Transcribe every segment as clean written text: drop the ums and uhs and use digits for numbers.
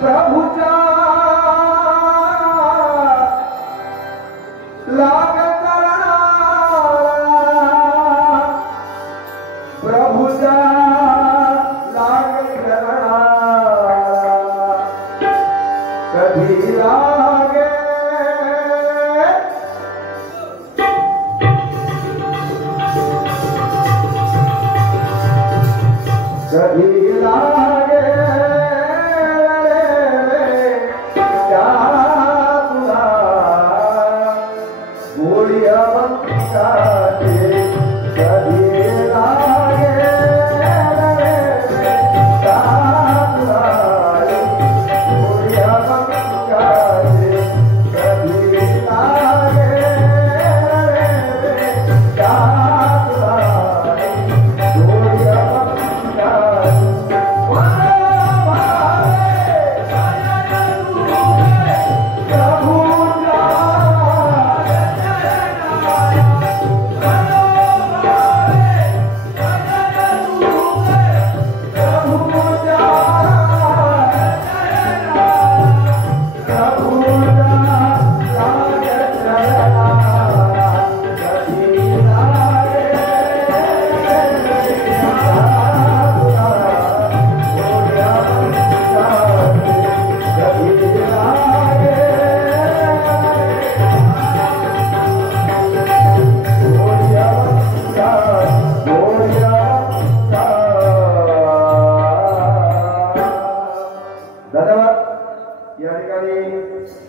प्रभुचा लाग करना प्रभुचा लाग करना कभी लागे कभी लागे क्या बुला गोलियां बंकाते कभी लागे क्या बुला गोलियां बंकाते कभी लागे क्या बुला गोलियां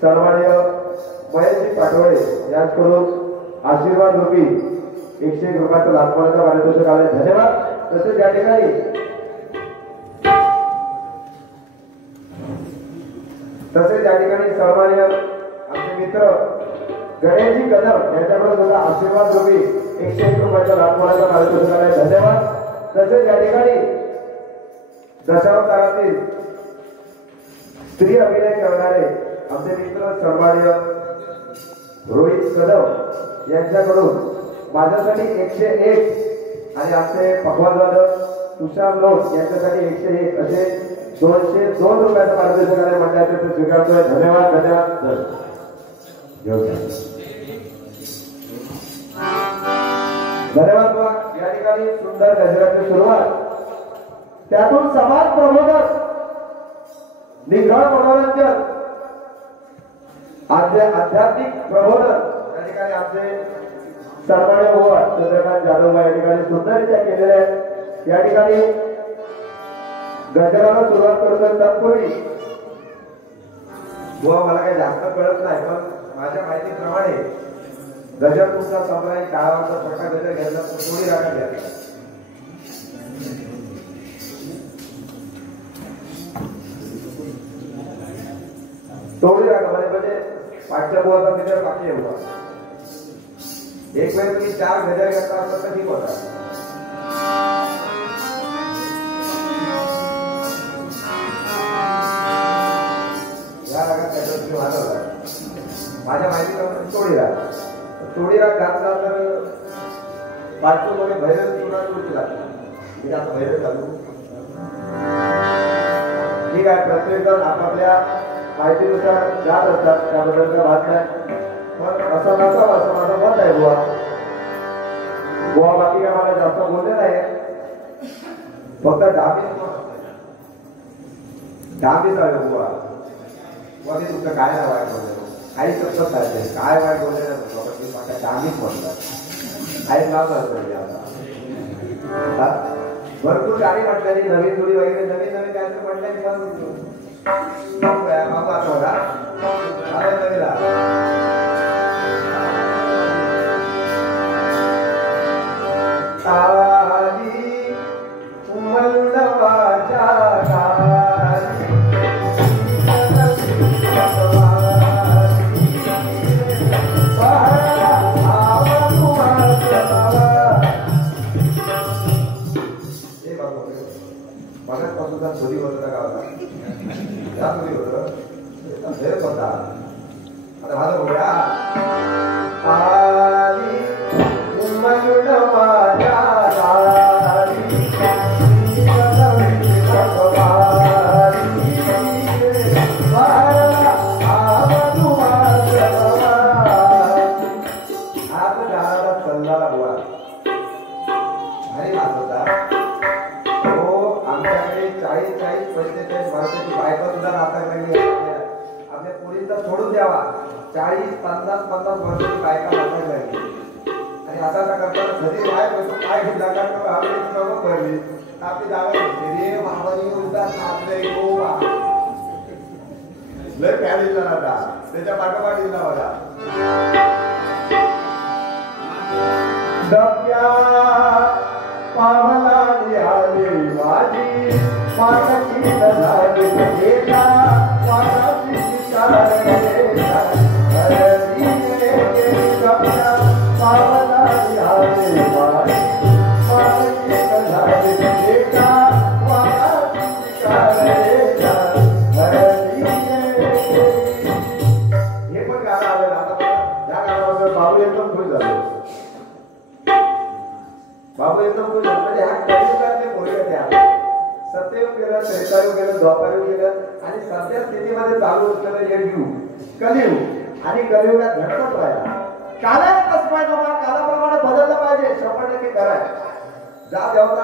सर्वांना महेशजी पाटोळे यांच्याकडून आशीर्वाद रूपी 101 रुपयाचा लाभमानाचा पारितोषिक आले धन्यवाद। तसेच या ठिकाणी सर्वांना आमचे मित्र गणेशजी कदम यांच्याकडून सुद्धा आशीर्वाद रूपी 101 रुपयाचा लाभमानाचा पारितोषिक आले धन्यवाद। तसेच या ठिकाणी दशावतारातील स्त्री अभिनय करणारे आमचे मित्र सन्माननीय रोहित कदम यांच्याकडून माझ्यासाठी 101 आणि आमचे पखवाजवादक तुषार लोट यांच्यासाठी 101 असे 202 रुपयाचा पारितोषिक आले मंडळाचे ते स्वीकारतोय धन्यवाद धन्यवाद। धन्यवाद। या ठिकाणी सुंदर गजराची सुरुवात त्यातून समाज प्रबोधन निखळ मनोरंजन आध्यात्मिक प्रबोधन या ठिकाणी आमचे सन्माननीय बुवा चंद्रकांत जाधव या ठिकाणी सुंदररित्या केलेले आहेत। या ठिकाणी गजराला सुरुवात करतो तत्पूर्वी बुवा मला काही जास्त कळत नाही पण माझ्या माहितीप्रमाणे गजर तुमचा संप्रदाय काळाचा छोटा गजर घेतला तर थोडी राखा घ्या थोडी राखा म्हणजे पाठच्या बुवाचा गजर बाकी आहे बुवा एक वेळ तुम्ही 4 गजर घेतला असता तर ठीक होता। या रागात त्याच्यात तुम्ही वाजवला माझ्या माहितीप्रमाणे थोडी राग घातला तर पाठच्या मध्ये भैरव तुला तुरती लागते मी आता भैरव घालू ठीक आहे। प्रत्येक जण आपापल्या माहितीनुसार जात असतात त्याबद्दल काय बात नाही पण असं नसावं असं माझं मत आहे बुवा बाकी काय मला जास्त बोलले नाही फक्त डाबी चालू बुवा मी तुमचं काय नाही वाईट बोलले काही सत्तर चालते काय वाईट बोलले नाही डाबीच म्हणतात काही नाव चालतं आता भरपूर गाडी म्हटल्याने नवीन जोडी वगैरे नवीन नवीन काय तर म्हटल्याने बायका सुद्धा नाटक नाही आपल्या पोरींचा सोडून द्यावा 40-50 वर्षाची बायका नाटक लागली आणि आता करताना कधी काय कसं काय घेतला का आपली बाबा भरली आपली जागा रे बाबाजी बोलतात आपले गोवा लय काय दिला आता त्याच्या पाठोपाठ दिला बघा डब्या पावला आली माझी पाटकी झाली एका पाटाची चालेला डब्या पावला आली माझी पाटकी झाली एका पाटाची चालेला हे पण गाणं आलं आता या गाण्याबद्दल बाबू एकदम खुश झाले बाबू एकदम खुश झाले म्हणजे ह्या कलियुगातले पोरगे त्या सत्ययुग गेलं त्रेतायुग गेलं द्वापारयुग गेलं आणि सध्या स्थितीमध्ये चालू असलेलं हे युग कलियुग आणि कलियुगात घडतच राहिला कालाय कसं पाहिजे बाबा कालाप्रमाणे बदललं पाहिजे 100% कराय जा देवता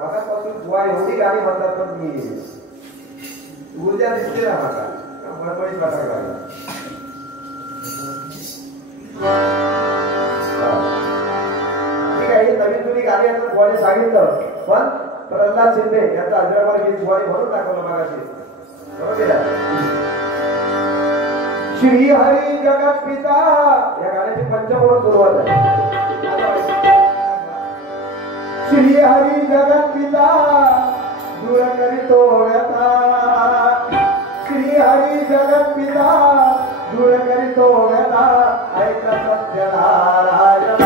मगापासून बुवा एवढी गाडी म्हणतात पण मी ऊर्जा दिसते ना माझा बडबडीत वाटायला लागला ठीक आहे नवीन जुनी गाडी आहे बुवाने सांगितलं पण प्रल्हाद शिंदे याचा अजरामर गीत बुवाने म्हणून दाखवलं मागाशी बरोबर श्री हरी जगत पिता या गाण्याची पंचमोड सुरुवात आहे श्री हरी जगत पिता दूर करीतो व्यथा श्री हरी जगत पिता दूर करीतो व्यथा ऐक सत्य नारायण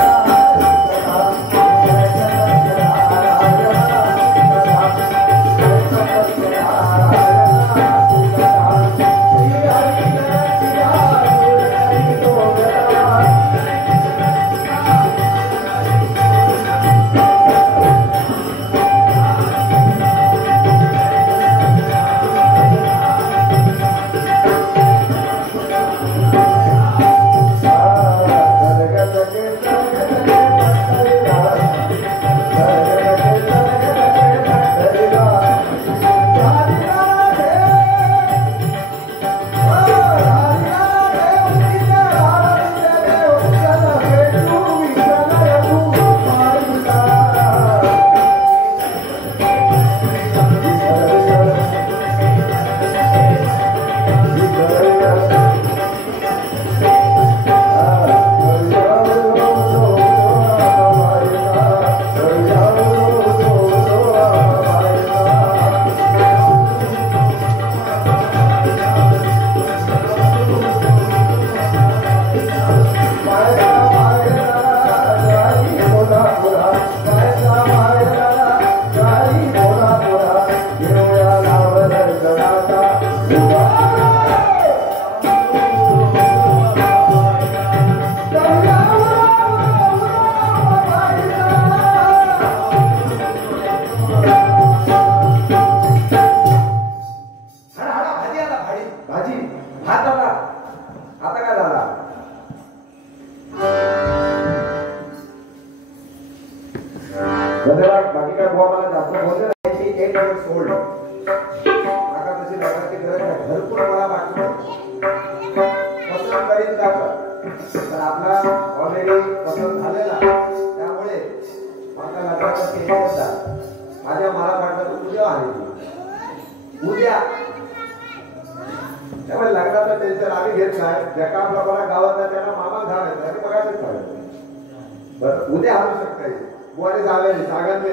उद्या आणू शकता बुवाने जावे सांगायचे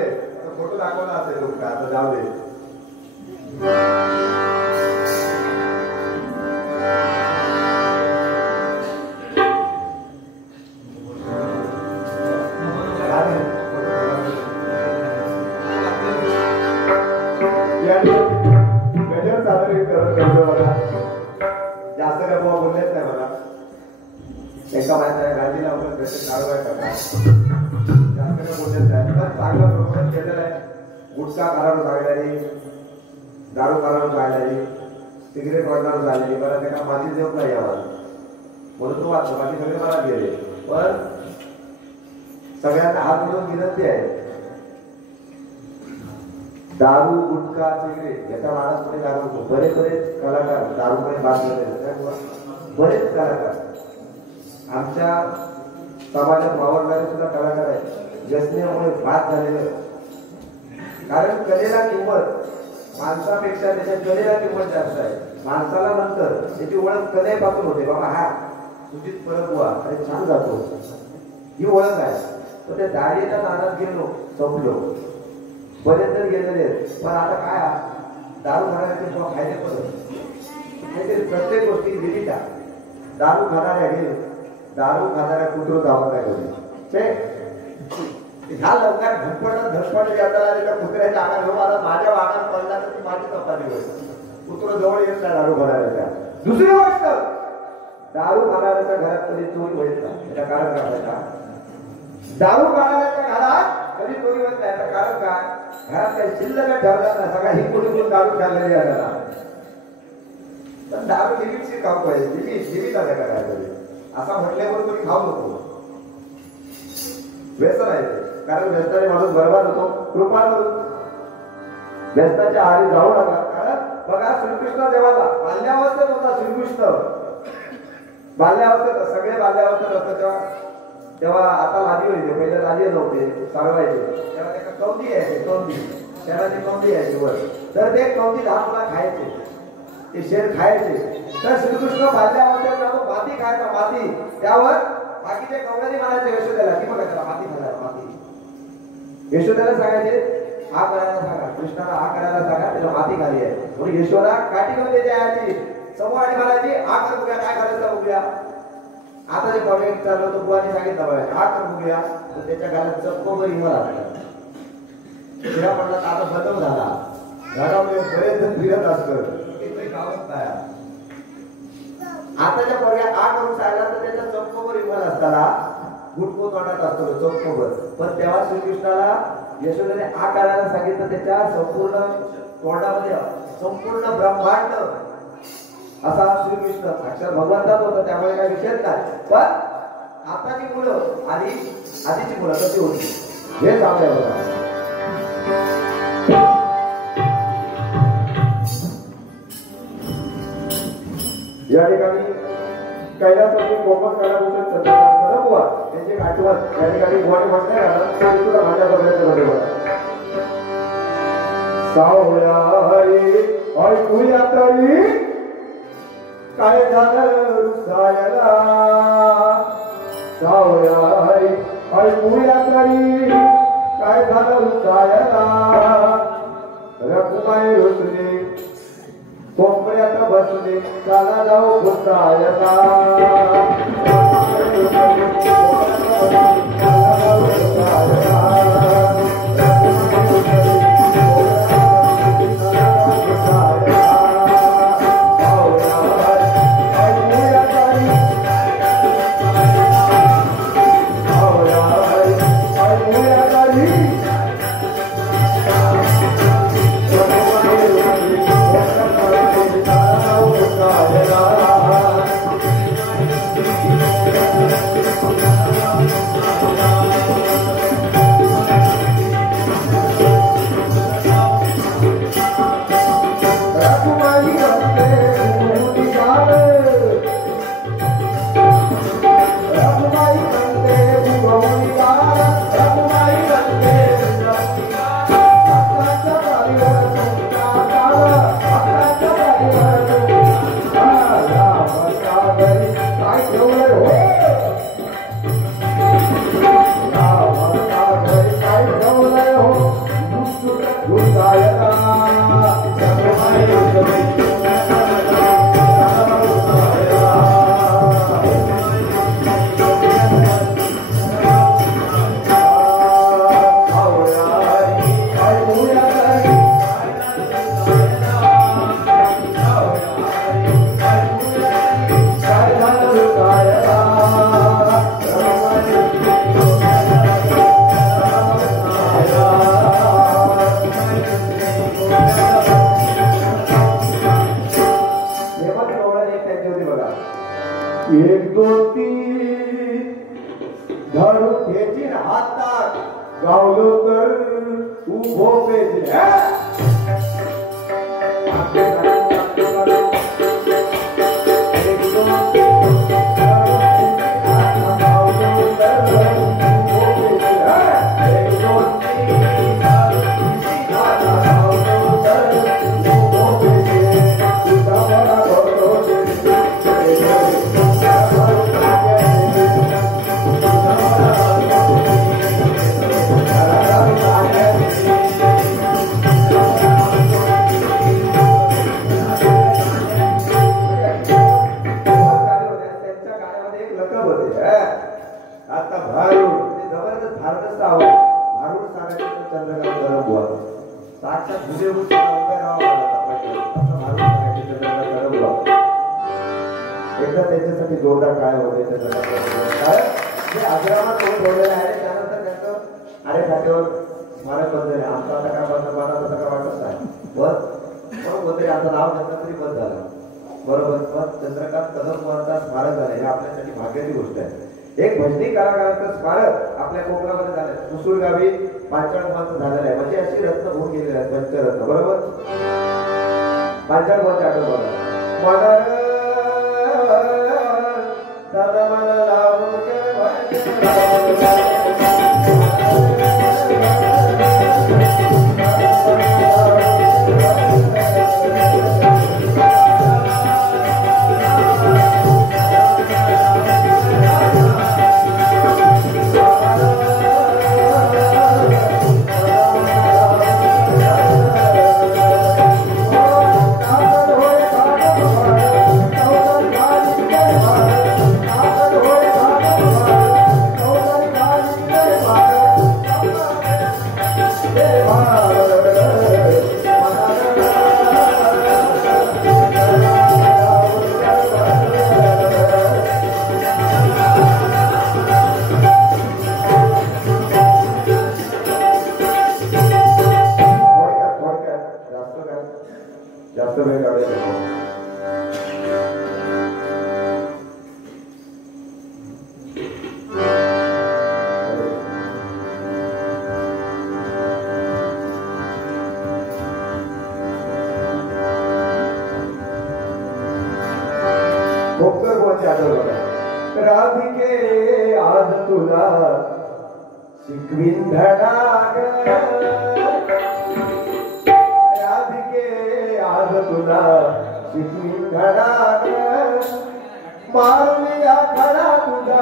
फोटो दाखवला असेल लोक आता जाऊ दे गजर सादरीकरण करतो बघा जास्त काय बुवा बोललेच नाही मला एका माणसाने गांधीला आपण त्याचे कारवाई करणार चांगलं प्रबोधन केलेलं आहे गुटखा काढून राहिलेली दारू काढून राहिलेली सिगरेट वाढणार झालेली मला त्याला माझी जेवण नाही यावा म्हणून तो वाचतो बाकी सगळे मला गेले पण सगळ्यांना हात मिळून विनंती आहे दारू गुटखा सिगरेट याचा माणूस दारू बरेच कलाकार दारूमुळे बांधलेले बरेच कलाकार आमच्या समाजात वावरणारे सुद्धा कलाकार आहेत व्यसनामुळे बाद झालेले कारण कलेला किंमत माणसापेक्षा त्याच्या कलेला किंमत जास्त आहे माणसाला नंतर त्याची ओळख कलेपासून होते बाबा हा सुजित परत बुवा अरे छान जातो ही ओळख आहे तर त्या दाढीच्या नादात गेलो संपलो पर्यंत गेलेले पण आता काय दारू खाण्याचे फायदे पण प्रत्येक गोष्टी लिमिट आहे दारू खाणाऱ्या गेलो दारू खाणाऱ्या कुठून जावं काय ह्या लवकर धडपड करताना त्या कुत्र्याच्या आकार घेऊन आता माझ्या वागात पडला तर ती माझी चपाती होईल कुत्र जवळ येत नाही दारू खाणाऱ्याच्या दुसरी गोष्ट दारू खाणाऱ्याच्या घरात कधी चोरी होईल का त्याचं कारण काय का दारू खाणाऱ्याच्या घरात कधी चोरी होत नाही त्याचं कारण काय घरात काही शिल्लक ठेवला नाही सगळा ही कुठून दारू ठेवलेली आहे त्याला पण दारू लिमिटची खाऊ पाहिजे लिमिट आहे का काय असा म्हटल्यावर कोणी खाऊ नको व्यसन आहे कारण व्यसनाने माणूस बरोबर होतो कृपा करून व्यसनाच्या आधी जाऊ नका कारण बघा श्रीकृष्ण देवाला बाल्यावस्थेत होता श्रीकृष्ण बाल्यावस्थेत सगळे बाल्यावस्थेत असतात तेव्हा आता लादी व्हायचे पहिले लादी नव्हते सारवायचे तेव्हा त्याला कवती यायचे कवती त्याला ती कवती यायची वर तर ते कवती लहान मुला खायचे ते शेर खायचे तर श्रीकृष्ण बाल्यावस्थेत माती खायचा माती त्यावर बाकीच्या कवड्याने म्हणायचे यशोदेला की बघा त्याला माती खायला माती यशोदेला सांगायचे हा करायला सांगा कृष्णाला हा करायला सांगा त्याला माती खाली आहे म्हणून यशोदा काठी घेऊन त्याच्या यायची समूह आणि म्हणायची हा कर बघूया काय करायचं बघूया आता जे कॉमेंट चाललं होतं बुवाने सांगितलं बघा हा कर बघूया तर त्याच्या घरात चक्कोभर हिमला लागला शिरा पडला तर आता बदल झाला घरामध्ये बरेच जण फिरत असतं ते गावत नाही आताच्या पर्याय आ करून सांगला तर त्याच्या चौकोवर हिमल असताना गुटको तोंडात असतो चौकोवर पण तेव्हा श्रीकृष्णाला यशोदेने आ करायला सांगितलं त्याच्या संपूर्ण तोंडामध्ये संपूर्ण ब्रह्मांड असा श्रीकृष्ण अक्षर भगवंताच होतं त्यामुळे काही विषयच नाही पण आताची मुलं आधीची मुलं कशी होती हे सांगायला या ठिकाणी कैलासाची कोमल कलाभूषण चंद्रकांत त्यांची आठवण या ठिकाणी गुवाहाटी म्हणताय तुला माझ्या बघण्याचं सावळ्या ऐकूया तरी काय झालं रुसायला सावळ्या ऐकूया तरी काय झालं रुसायला रखुमाई रुसले कोंबड्यात बसले चला जाऊ घुसायला एक दोन तीन धरून खेचीन हातात गावलो तर उभो पेजे त्याच्यासाठी जोरदार काय होते कारण आग्रहात कोण ठेवलेलं आहे त्यानंतर त्यांचं अरे खात्यावर स्मारक बंद आमचा आता काय बंद मला तसं काय वाटत नाही पण कोणतरी आता नाव त्यांचं तरी बंद झालं बरोबर पण चंद्रकांत कदम यांचा स्मारक झालं हे आपल्यासाठी भाग्याची गोष्ट आहे एक भजनी कलाकारांचं स्मारक आपल्या कोकणामध्ये झालं कुसूर गावी 45 माणसं झालेलं आहे म्हणजे अशी रत्न होऊन गेलेले आहेत पंचरत्न बरोबर 45 माणसं आठवण बघा दादा मला लावून जास्त वेळ काढायचा राधिके आज तुला शिकवीन धडा राधिके आज तुला शिकवीन धडा मारुया खडा तुझा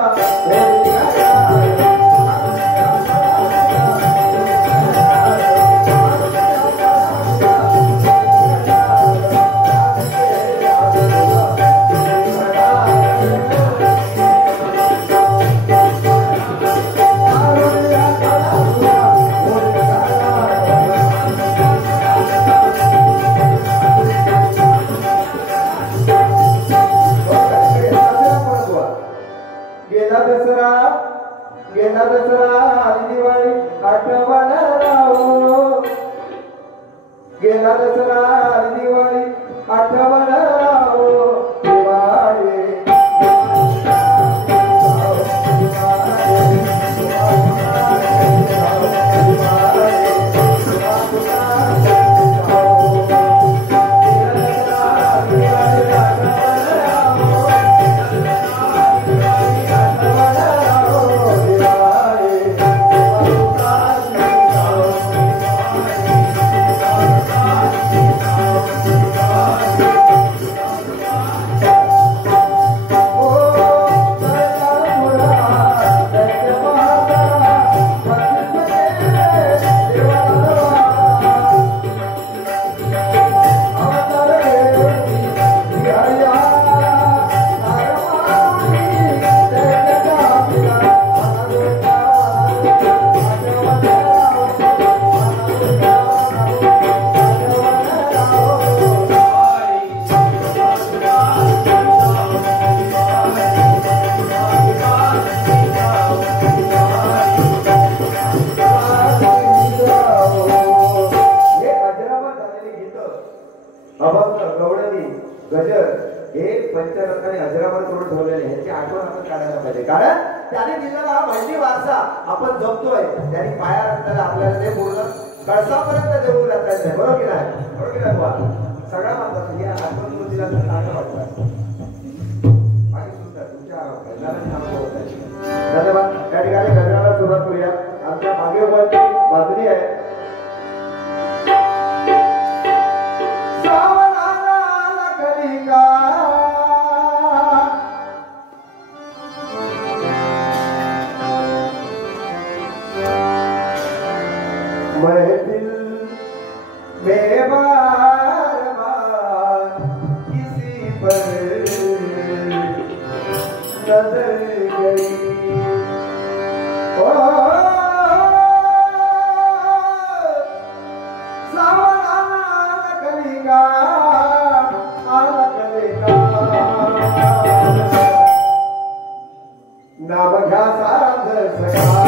गेला दसरा आली दिवाळी आठवण राहो गेला दसरा आली दिवाळी आठवण राहो दिवाळी गजर हे पंचरत्नाने अजरामर करून ठेवलेले ह्याची आठवण आपण काढायला पाहिजे कारण त्याने दिलेला हा माहिती वारसा आपण जपतोय त्याने पाया रचलेला आपल्याला ते पूर्ण कळसापर्यंत देऊन जातात बरोबर की नाही बरोबर की नाही बुवा सगळा म्हणतात की आत्मस्मृतीला चांगलं वाटतं बाकी सुद्धा तुमच्या धन्यवाद त्या ठिकाणी गजराला सुरुवात करूया आमच्या मागे बाजरी आहे महफिल में बार बार किसी पर नजर गई ओ सावधान कलिका आला कलिका नाम घ्या साध सका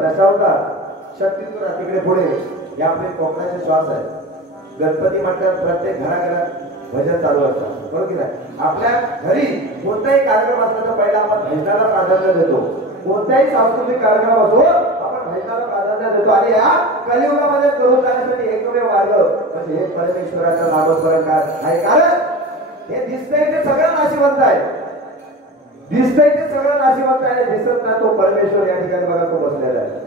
दशावतार शक्तीतून तिकडे पुढे हे आपले कोकणाचे श्वास आहे गणपती म्हणतात प्रत्येक घराघरात भजन चालू असतात बरोबर की नाही आपल्या घरी कोणताही कार्यक्रम असला तर पहिला आपण भजनाला प्राधान्य देतो कोणताही सांस्कृतिक कार्यक्रम असो आपण भजनाला प्राधान्य देतो आणि या कलियुगामध्ये करून जाण्यासाठी एकमेव मार्ग म्हणजे हे परमेश्वराचं नामस्मरण आहे कारण हे दिसतंय ते सगळं नाशिवंत आहे दिसतंय ते सगळं नाशिवंत आहे दिसत नाही तो परमेश्वर या ठिकाणी बघा तो बसलेला आहे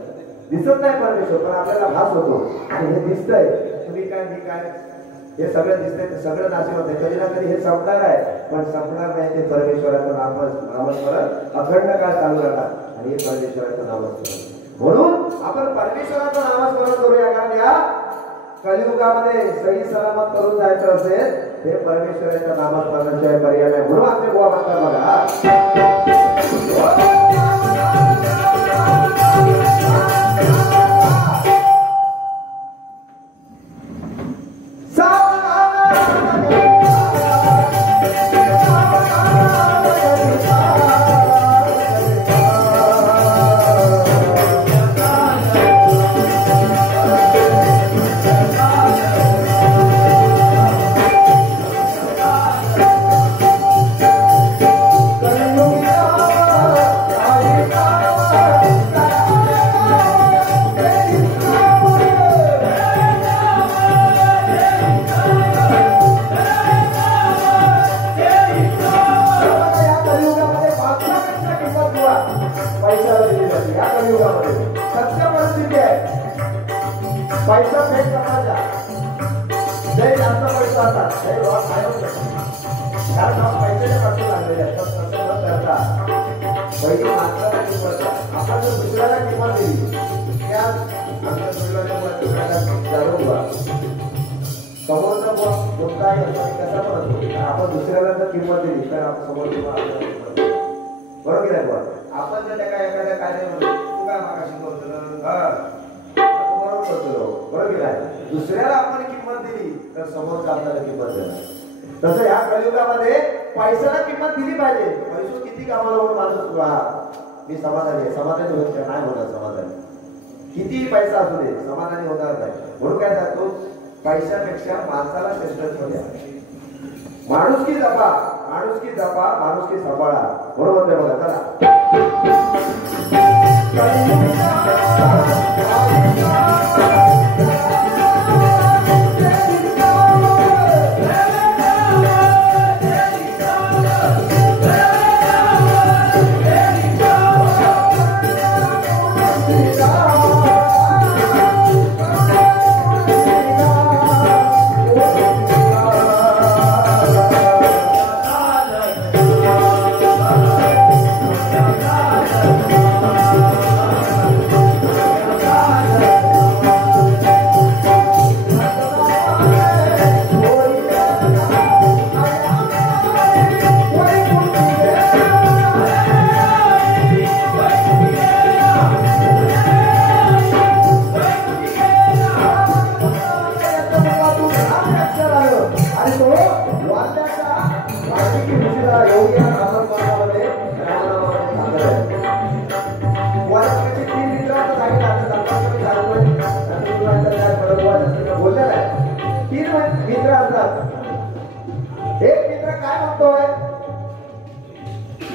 दिसत नाही परमेश्वर पण आपल्याला भास होतो आणि हे दिसतंय तुम्ही काय मी काय हे सगळं दिसतंय ते सगळं नाशिवंत आहे कधी ना कधी हे संपणार आहे पण संपणार नाही ते परमेश्वराचं नामस्मरण अखंड काळ चालू राहणार आणि हे परमेश्वराचं नामस्मरण म्हणून आपण परमेश्वराचं नामस्मरण करूया कारण या कलियुगामध्ये सही सलामत करून जायचं असेल ते परमेश्वराच्या नामस्मरणाशिवाय पर्याय नाही म्हणून आपले बुवा म्हणतात बघा पैसा फेक करायचा ते जास्त पैसा आता हे लॉस आहे कारण पैशाच्या पाठी लागलेले असतात तसं न करता पहिली माणसाला किंमत आपण जर दुसऱ्याला किंमत दिली त्या आमच्या दुसऱ्याला जाणून समोरचा कोणताही कसा पण असतो आपण दुसऱ्याला जर किंमत दिली तर आपण समोर बरोबर आहे बुवा आपण जर त्या एखाद्या कार्य तू काय मागाशी करतो बरोबर आहे दुसऱ्याला आपण किंमत दिली तर समोरचा आपल्याला किंमत देणार तसं या कलियुगामध्ये पैशाला किंमत दिली पाहिजे पैसे किती कामाला होऊन माणूस मी समाधानी आहे समाधानी होत नाही होणार समाधानी किती पैसा असू दे समाधानी होणार नाही म्हणून काय सांगतो पैशापेक्षा माणसाला श्रेष्ठ ठेवल्या माणुसकी जपा माणुसकी सांभाळा म्हणून म्हणते बघा चला बोललेला आहे. 3 मित्र असतात. एक मित्र काय म्हणतोय,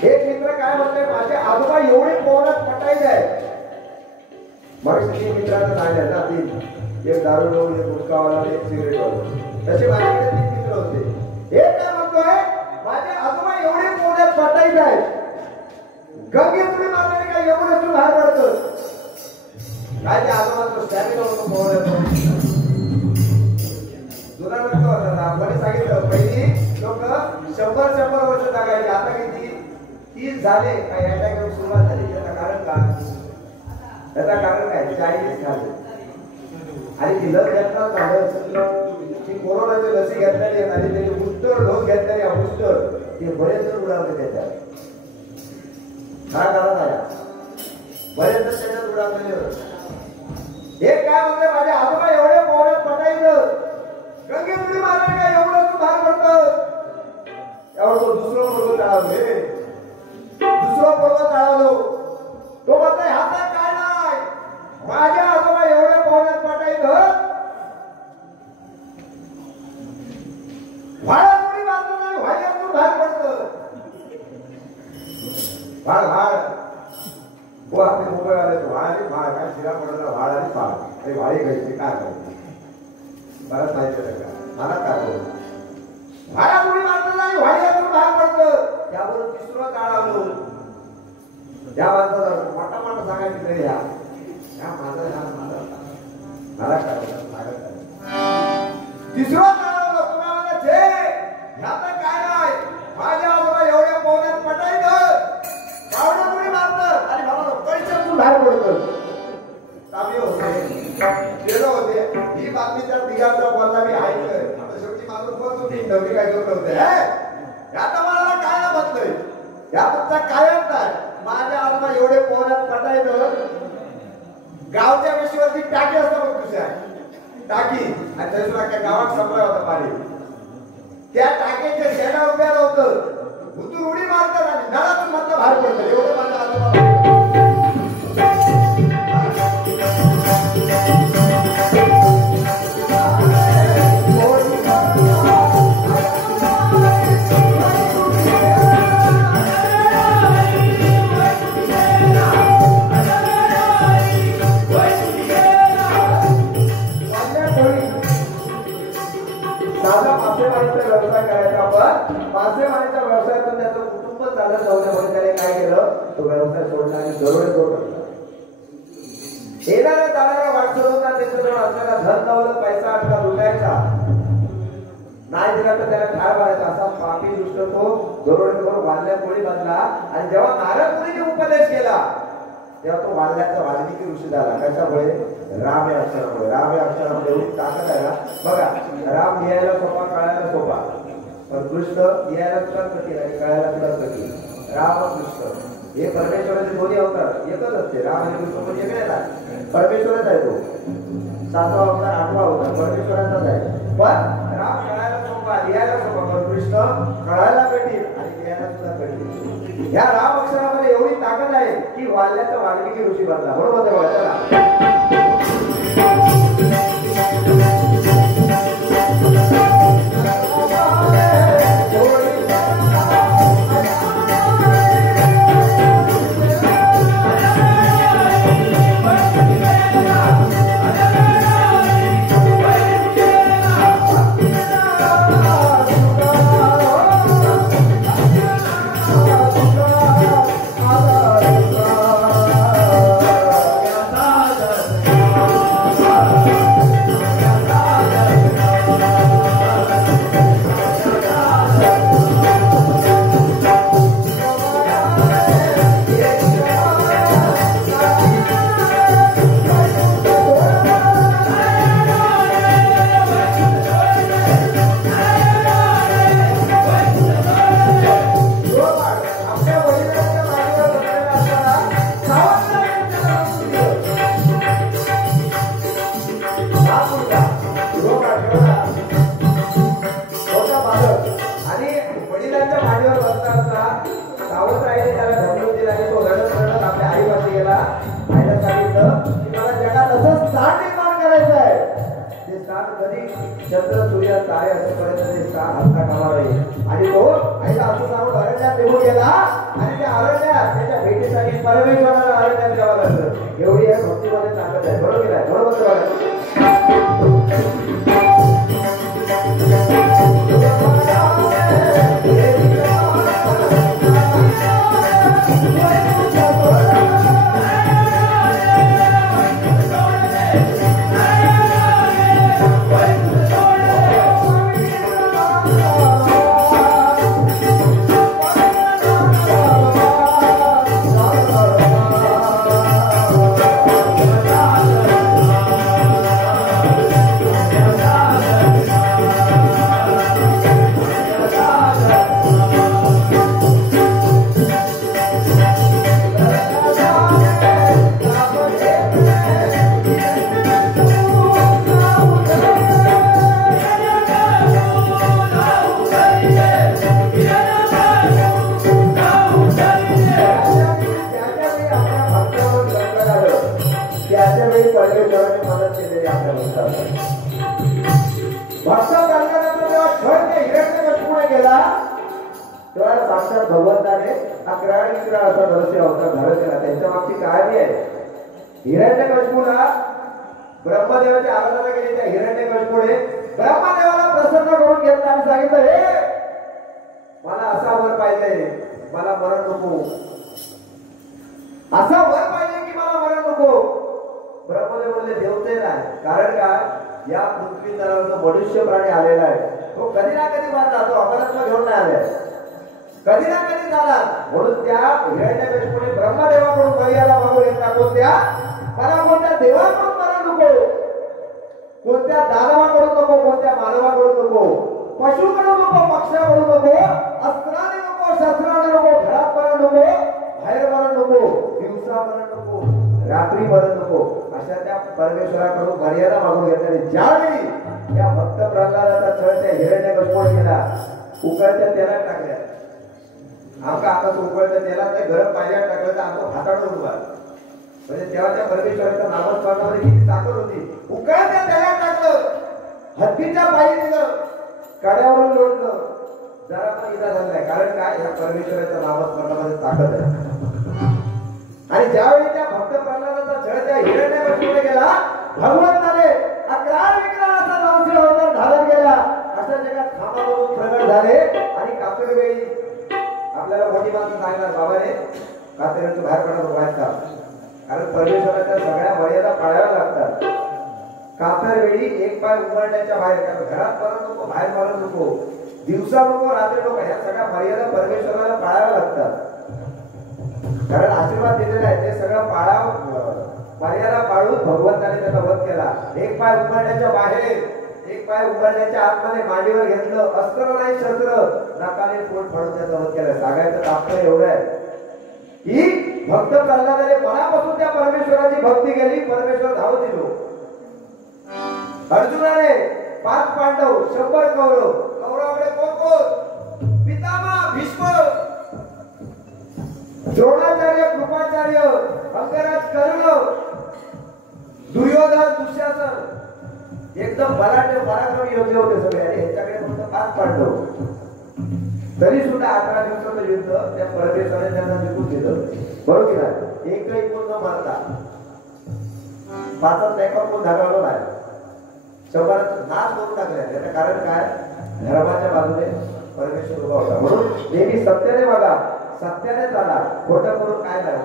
एक मित्र काय म्हणतोय, माझे आजोबा एवढे पोहण्यात पटायचे आहे. मग 3 मित्रांना सांगितलं ना, 3, एक दारू लोक, एक गुटखावाला, एक सिगरेट वाला, तसे माझ्याकडे 3 मित्र होते. एक काय म्हणतोय, माझे आजोबा एवढे पोहण्यात पटायचे आहे, गंगेत उडी मारल्याने काय एवढं तू बाहेर पडतं. काय ते आजोबांचं स्टॅमिना होतं पोहण्याचं. जुना रक्त होता. आपण सांगितलं पहिली लोक 100 वर्ष जगायचे, आता किती 30 झाले. काय अटॅक येऊन सुरुवात झाली. त्याचं कारण काय? त्याचं कारण काय? चायनीज खाल्ले आणि ती लस घेतला झालं की कोरोनाची लसी घेतलेली आणि त्याची बूस्टर डोस घेतलेली आहे. बूस्टर ते बरेच जण उडावले त्याच्यात. काय कारण आहे? बरेच जण त्याच्यात उडावलेले होते. एक काय म्हणते, माझे आजोबा एवढे पोहण्यात पटायचं, गंगेत उडी मारल्याने काय एवढं तू बाहेर पडतं. एवढं तो दुसरं पोरगं टाळवले, दुसरं पोरगं टाळवलो. तो म्हणतोय हातात काय नाही, माझे आजोबा एवढे पोहण्यात पटायचं, व्हाळ्यात उडी मारलं नाही, व्हाळ्यातून बाहेर पडतं. भाड भाड वो आपले मुंबई आले तो व्हाळाने भाड काय शिरा पडला, व्हाळाने भाड. अरे व्हाळी घ्यायची काय करायची मला माहिती आहे का? मला काय बोलतो, व्हाळ्यात उडी मारलं नाही, व्हाळ्यातून बाहेर पडतं. त्यावरून तिसरं टाळावलं. त्या माणसाला मोठा मोठा सांगायचं तरी या मला काय सांगत तिसरं टाळावलं. तुम्हाला जे ह्यात काय नाही, माझ्या आजोबा एवढ्या पोहण्यात पटायचं, गावडं उडी मारतं आणि बाबा पैशातून बाहेर पडतं. आम्ही होते गेलो होते. ही बातमी त्या तिघांचा बोलला मी ऐकलंय. आता शेवटी माझं बोलत होती नवी काय करत होते. आता मला काय ना बसलंय या पत्ता कायम नाही. माझ्या आजोबा एवढे पोहण्यात पटायचं, गावच्या विषयावरती टाकी असतं बघ तुझ्या टाकी, आणि त्याच्या गावात संपला होता पाणी. त्या टाकीच्या शेणा उभ्या होतं, भुतूर उडी मारतात आणि नळातून मात्र बाहेर पडतं. एवढं माझ्या आजोबा व्यवसाय करायचा. आपण मासेमारीच्या व्यवसायातून त्याचं कुटुंब चालत जाऊन त्याने काय केलं, तो व्यवसाय सोडला आणि दरोडे सोडला. येणाऱ्या जाणाऱ्या वाटसरूंना त्याच्याजवळ असलेला धन दौलत पैसा अडका लुटायचा, नाही दिला तर त्याला ठार मारायचा. असा पापी दुष्ट तो दरोडेखोर वाल्ल्या कोळी बनला. आणि जेव्हा नारद मुनीने उपदेश केला तेव्हा तो वाल्ल्याचा वाल्मिकी ऋषी झाला. कशामुळे? राम या अक्षरामुळे. राम या अक्षरामध्ये एवढी ताकद आहे ना. बघा, राम लिहायला सोपा, कळायला सोपा, पण कृष्ण लिहायला सुद्धा कठीण आणि कळायला सुद्धा कठीण. राम कृष्ण हे परमेश्वराचे दोन्ही अवतार एकच असते. राम आणि कृष्ण म्हणजे वेगळे नाही, परमेश्वरच आहे. तो 7वा अवतार 8वा अवतार परमेश्वराचाच आहे. पण राम कळायला सोपा, लिहायला सोपा, पण कृष्ण कळायला कठीण आणि लिहायला सुद्धा कठीण. या राम अक्षरामध्ये एवढी ताकद आहे की वाल्याचा वाल्मिकी ऋषी बनला. बरोबर आहे वाल्याला. चंद्र सूर्य तारे असेपर्यंत ते साथ हसता कामा नये. आणि तो आईला असं सांगून अरण्यात निघून गेला आणि त्या अरण्यात त्याच्या भेटीसाठी परमेश्वराला अरण्यात जावं लागलं. एवढी आहे भक्तीमध्ये ताकद आहे. बरोबर आहे. बरोबर आहे. भगवंताने अकरा असा धनुष्य अवतार धारण केला. त्यांच्या मागची कहाणी आहे. हिरण्यकशिपूला ब्रह्मदेवाची आराधना केली. त्या हिरण्यकशिपूने ब्रह्मदेवाला प्रसन्न करून घेतला आणि सांगितलं, हे मला असा वर पाहिजे, मला मरण नको. असा वर पाहिजे की मला मरण नको. ब्रह्मदेव म्हणले देवते नाही. कारण काय, या पृथ्वी तलावर मनुष्य प्राणी आलेला आहे. तो कधी ना कधी मारला. तो अपरात्मा घेऊन नाही आलाय. कधी ना कधी झाला. म्हणून त्या हिरण्यकशिपूने ब्रह्मदेवाकडून मर्यादा मागून घेतला. कोणत्या देवाकडून मरण नको, कोणत्या दानवाकडून नको, कोणत्या मानवाकडून नको, पशुकडून नको, पक्षाकडून नको, अस्त्राने नको, शस्त्राने नको, घरात मरण नको, बाहेर मरण नको, दिवसा मरण नको, रात्री मरण नको. अशा त्या परमेश्वराकडून मर्यादा मागून घेतल्याने ज्यावेळी या भक्त प्रल्हादाचा छळ त्या हिरण्यकशिपूने केला, उकळत्या तेलात टाकल्या. आमका आता उकळत्या तेलात नाही, गरम पाण्यात टाकलं तर आमचं फाटाडून उभा. म्हणजे तेव्हा त्या परमेश्वराच्या नामस्मरणामध्ये किती ताकद होती. उकळत्या तेलात टाकलं, हत्तीच्या पायी दिलं, कड्यावरून लोटलं, जरा पण इजा झाला नाही. कारण काय, या परमेश्वराच्या नामस्मरणामध्ये ताकद आहे. आणि ज्यावेळी त्या भक्त प्रल्हादाचा छळ त्या हिरण्यकशिपूने गेला, भगवंताने 11 विग्रहाचा नरसिंह अवतार धारण केला. अशा जगात खांबामधून प्रगट झाले. आणि कातरवेळी आपल्याला मोठी माणसं सांगणार, बाबाने कातरवेळी बाहेर पडत व्हायचा. कारण परमेश्वराच्या सगळ्या मर्यादा पाळाव्या लागतात. कातरवेळी एक पाय उमरण्याच्या बाहेर, घरात मरण नको, बाहेर मरण नको, दिवसा नको, रात्री नको, ह्या सगळ्या मर्यादा परमेश्वराला पाळाव्या लागतात. कारण आशीर्वाद दिलेला आहे, ते सगळं मर्यादा पाळून भगवंताने त्याचा वध केला. एक पाय उमरण्याच्या बाहेर, एक पाय उमरण्याच्या आतमध्ये मांडीवर घेतलं, अस्त्र नाही शस्त्र, नाकाने पोट फाडून त्याचा वध केला. सांगायचं तात्पर्य एवढं आहे की भक्त प्रल्हादाने मनापासून त्या परमेश्वराची भक्ती केली. परमेश्वर धावून दिलो. अर्जुनाने 5 पांडव, 100 कौरव, कौरवाकडे कोण, पितामह भीष्म, द्रोणाचार्य, कृपाचार्य, अंगराज, कर्ण, दुर्योधन, दुःशासन, एकदम बलाढ्य पराक्रमी योद्धे होते सगळे. आणि ह्याच्याकडे फक्त 5 पांडव. तरी सुद्धा 11 दिवसाचं युद्ध त्या परमेश्वराने त्यांना जिंकून दिलं. बरोबर आहे. एकही कोण न मारता 5 एका कोण धागावलं नाही, 100 नाश करून टाकल्या. त्याचं कारण काय, धर्माच्या बाजूने परमेश्वर उभा होता. म्हणून नेहमी सत्याने बघा, सत्याने चाला. खोटं करून काय नाही,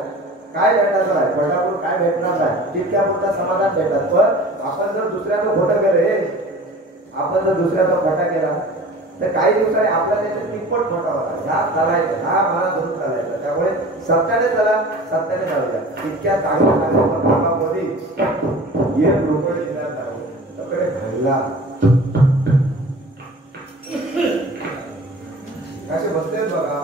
काय भेटणार नाही, खोटा करून काय भेटणार नाही. तितक्या पुरता समाधान भेटतात. पण आपण जर दुसऱ्याचं खोटं केलं, आपण जर दुसऱ्याचा खोटा केला तर काही दिवसांनी आपला त्याच्या तिप्पट खोटा होता. ह्या चालायचं, हा मला धरून चालायचा. त्यामुळे सत्याने चला, सत्याने चालूया. इतक्या चांगल्या कामामध्ये एक रुपये दिला सगळे घडला. कसे बसले बघा.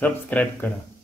सबस्क्राईब करा.